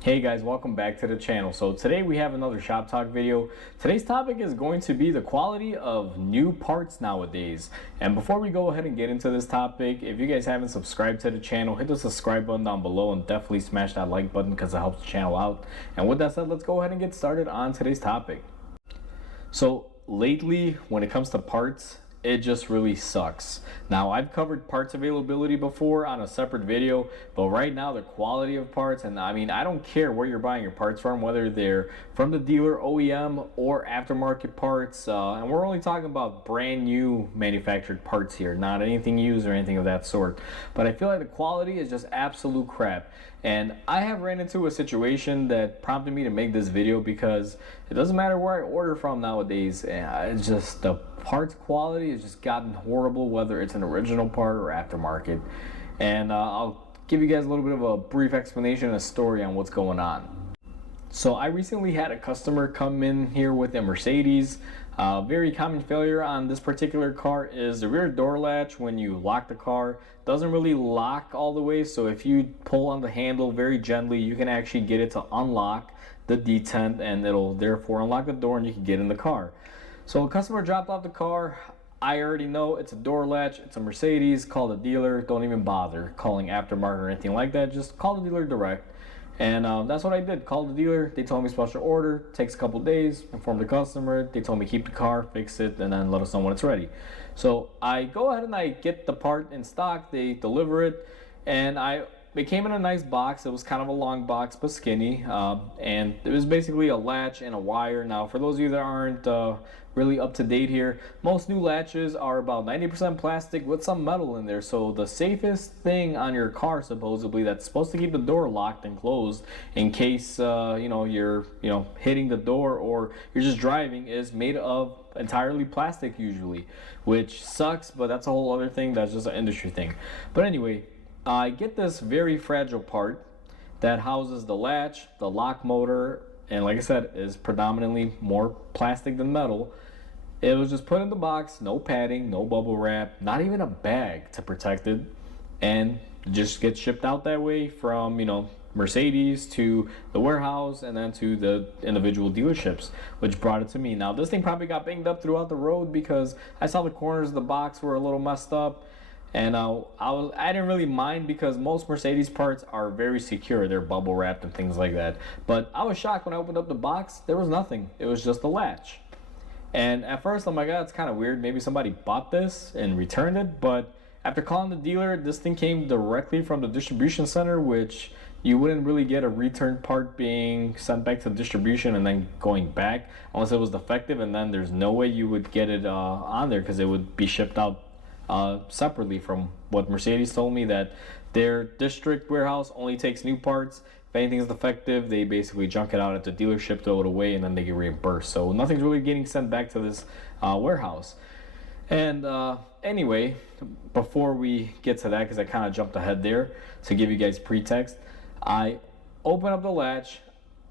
Hey guys, welcome back to the channel. So today we have another shop talk video. Today's topic is going to be the quality of new parts nowadays. And before we go ahead and get into this topic, if you guys haven't subscribed to the channel, hit the subscribe button down below and definitely smash that like button because it helps the channel out. And with that said, let's go ahead and get started on today's topic. So lately, when it comes to parts, it just really sucks. Now, I've covered parts availability before on a separate video, but right now the quality of parts, and I mean, I don't care where you're buying your parts from, whether they're from the dealer, OEM, or aftermarket parts, and we're only talking about brand new manufactured parts here, not anything used or anything of that sort. But I feel like the quality is just absolute crap. And I have ran into a situation that prompted me to make this video because it doesn't matter where I order from nowadays. It's just the parts quality has just gotten horrible, whether it's an original part or aftermarket. And I'll give you guys a little bit of a brief explanation and a story on what's going on. So I recently had a customer come in here with a Mercedes. Very common failure on this particular car is the rear door latch. When you lock the car, doesn't really lock all the way, so if you pull on the handle very gently, you can actually get it to unlock the detent, and it'll therefore unlock the door and you can get in the car. So a customer dropped off the car. I already know it's a door latch, it's a Mercedes. Call the dealer. Don't even bother calling aftermarket or anything like that. Just call the dealer direct. And that's what I did. Called the dealer. They told me special order. Takes a couple days. Informed the customer. They told me keep the car, fix it, and then let us know when it's ready. So I go ahead and I get the part in stock. They deliver it, and it came in a nice box. It was kind of a long box, but skinny. And it was basically a latch and a wire. Now, for those of you that aren't really up to date here, most new latches are about 90% plastic with some metal in there. So the safest thing on your car, supposedly, that's supposed to keep the door locked and closed in case you're hitting the door or you're just driving, is made of entirely plastic usually, which sucks, but that's a whole other thing. That's just an industry thing. But anyway, I get this very fragile part that houses the latch, the lock motor, and like I said, is predominantly more plastic than metal. It was just put in the box, no padding, no bubble wrap, not even a bag to protect it, and just gets shipped out that way from, Mercedes to the warehouse and then to the individual dealerships, which brought it to me. Now, this thing probably got banged up throughout the road because I saw the corners of the box were a little messed up. And I didn't really mind because most Mercedes parts are very secure. They're bubble wrapped and things like that. But I was shocked when I opened up the box. There was nothing. It was just a latch. And at first I'm like, it's kind of weird. Maybe somebody bought this and returned it. But after calling the dealer, this thing came directly from the distribution center, which you wouldn't really get a return part being sent back to distribution and then going back unless it was defective. And then there's no way you would get it on there because it would be shipped out separately. From what Mercedes told me, that their district warehouse only takes new parts. If anything is defective, they basically junk it out at the dealership, throw it away, and then they get reimbursed. So nothing's really getting sent back to this warehouse. And anyway, before we get to that, because I kind of jumped ahead there to give you guys pretext, I open up the latch,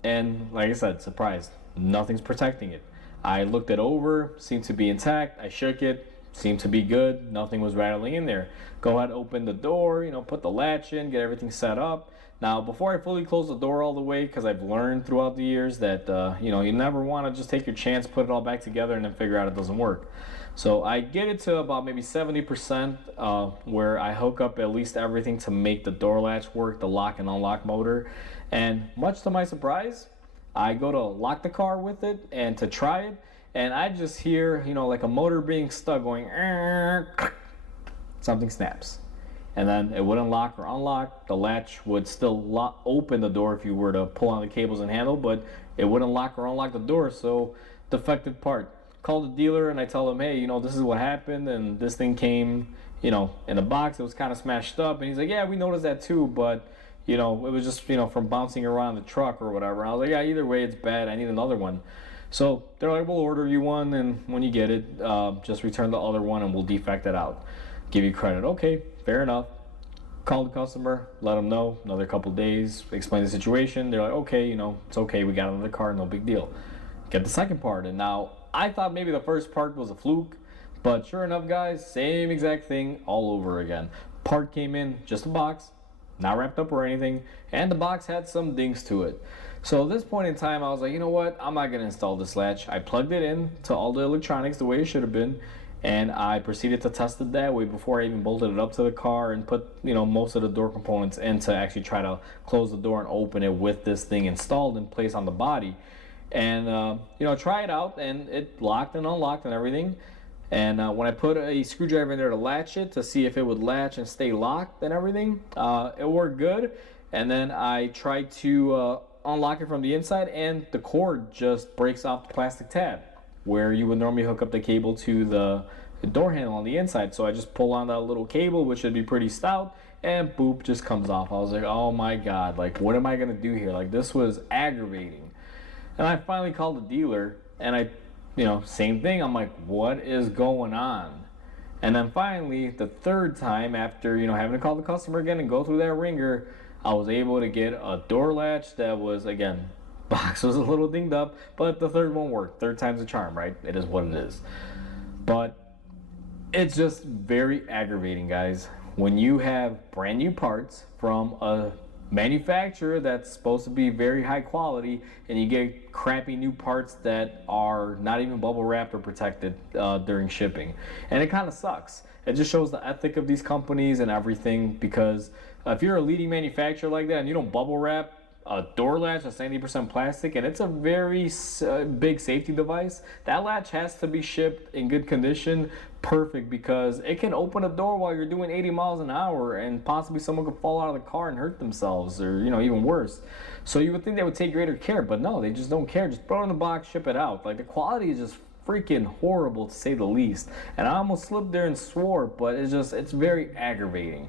and like I said, surprised, nothing's protecting it. I looked it over, seemed to be intact. I shook it, seemed to be good. Nothing was rattling in there. Go ahead, open the door, put the latch in, get everything set up. Now, before I fully close the door all the way, because I've learned throughout the years that, you never want to just take your chance, put it all back together, and then figure out it doesn't work. So I get it to about maybe 70% where I hook up at least everything to make the door latch work, the lock and unlock motor. And much to my surprise, I go to lock the car with it and to try it, and I just hear, like a motor being stuck going, something snaps. And then it wouldn't lock or unlock. The latch would still open the door if you were to pull on the cables and handle, but it wouldn't lock or unlock the door, so defective part. Call the dealer and I tell them, hey, this is what happened, and this thing came, in a box. It was kind of smashed up. And he's like, yeah, we noticed that too, but, it was just, from bouncing around the truck or whatever. And I was like, yeah, either way, it's bad. I need another one. So they're like, we'll order you one, and when you get it, just return the other one and we'll defect it out. Give you credit. Okay, fair enough. Call the customer, let them know, another couple days, explain the situation. They're like, okay, it's okay, we got another car, no big deal. Get the second part, and now I thought maybe the first part was a fluke, but sure enough, guys, same exact thing all over again. Part came in, just a box, not wrapped up or anything, and the box had some dings to it. So at this point in time, I was like, you know what, I'm not going to install this latch. I plugged it in to all the electronics the way it should have been, and I proceeded to test it that way before I even bolted it up to the car and put, you know, most of the door components in to actually try to close the door and open it with this thing installed in place on the body. And you know, try it out, and it locked and unlocked and everything. And when I put a screwdriver in there to latch it to see if it would latch and stay locked and everything, it worked good. And then I tried to unlock it from the inside, and the cord just breaks off the plastic tab where you would normally hook up the cable to the door handle on the inside. So I just pull on that little cable, which should be pretty stout, and boop, just comes off. I was like, oh my god, like what am I gonna do here? Like this was aggravating. And I finally called the dealer, and I, you know, same thing. I'm like, what is going on? And then finally, the third time, after, you know, having to call the customer again and go through that ringer, I was able to get a door latch that was, again, box was a little dinged up, but the third one worked. Third time's a charm, right? It is what it is. But it's just very aggravating, guys, when you have brand new parts from a manufacturer that's supposed to be very high quality, and you get crappy new parts that are not even bubble wrapped or protected during shipping. And it kind of sucks. It just shows the ethic of these companies and everything, because if you're a leading manufacturer like that and you don't bubble wrap a door latch that's 90% plastic, and it's a very big safety device, that latch has to be shipped in good condition, perfect, because it can open a door while you're doing 80 miles an hour and possibly someone could fall out of the car and hurt themselves, or, you know, even worse. So you would think they would take greater care, but no, they just don't care. Just throw it in the box, ship it out. Like, the quality is just freaking horrible, to say the least. And I almost slipped there and swore, but it's very aggravating,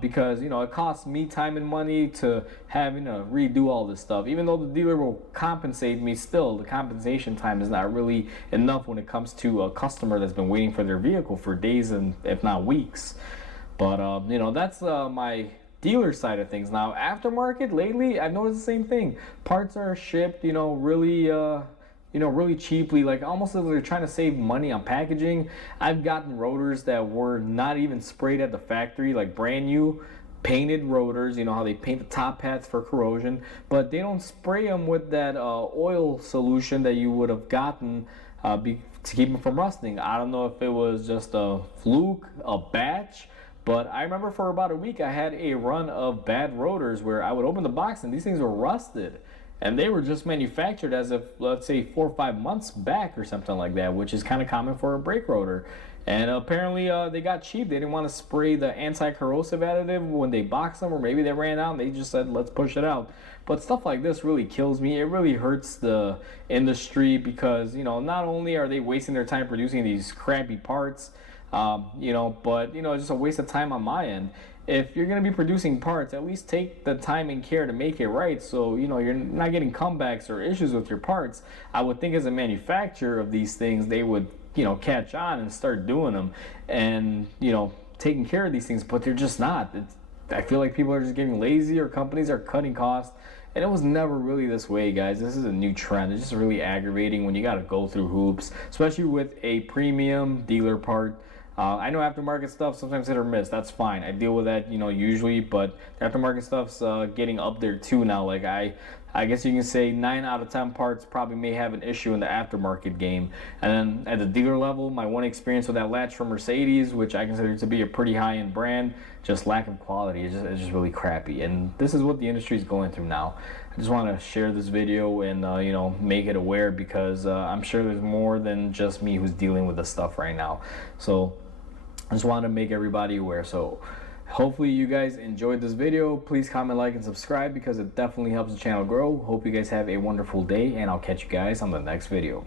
because, you know, it costs me time and money to having to redo all this stuff. Even though the dealer will compensate me, still the compensation time is not really enough when it comes to a customer that's been waiting for their vehicle for days and if not weeks. But you know, that's my dealer side of things. Now, aftermarket, lately I've noticed the same thing. Parts are shipped, you know, really cheaply, like almost as they're trying to save money on packaging. I've gotten rotors that were not even sprayed at the factory, like brand new painted rotors. You know how they paint the top hats for corrosion, but they don't spray them with that oil solution that you would have gotten to keep them from rusting. I don't know if it was just a fluke, a batch, but I remember for about a week I had a run of bad rotors where I would open the box and these things were rusted. And they were just manufactured as of, let's say, 4 or 5 months back or something like that, which is kind of common for a brake rotor. And apparently they got cheap. They didn't want to spray the anti-corrosive additive when they boxed them, or maybe they ran out and they just said, let's push it out. But stuff like this really kills me. It really hurts the industry, because, you know, not only are they wasting their time producing these crappy parts, you know, but, you know, it's just a waste of time on my end. If you're going to be producing parts, at least take the time and care to make it right, so, you know, you're not getting comebacks or issues with your parts. I would think as a manufacturer of these things, they would, you know, catch on and start doing them and, you know, taking care of these things, but they're just not. I feel like people are just getting lazy, or companies are cutting costs, and it was never really this way, guys. This is a new trend. It's just really aggravating when you got to go through hoops, especially with a premium dealer part. I know aftermarket stuff sometimes hit or miss. That's fine. I deal with that, you know, usually, but the aftermarket stuff's getting up there too now. Like, I guess you can say 9 out of 10 parts probably may have an issue in the aftermarket game. And then at the dealer level, my one experience with that latch from Mercedes, which I consider to be a pretty high-end brand, just lack of quality. It's just really crappy. And this is what the industry is going through now. I just want to share this video and, you know, make it aware, because I'm sure there's more than just me who's dealing with this stuff right now. So I just want to make everybody aware. So hopefully you guys enjoyed this video. Please comment, like, and subscribe, because it definitely helps the channel grow. Hope you guys have a wonderful day, and I'll catch you guys on the next video.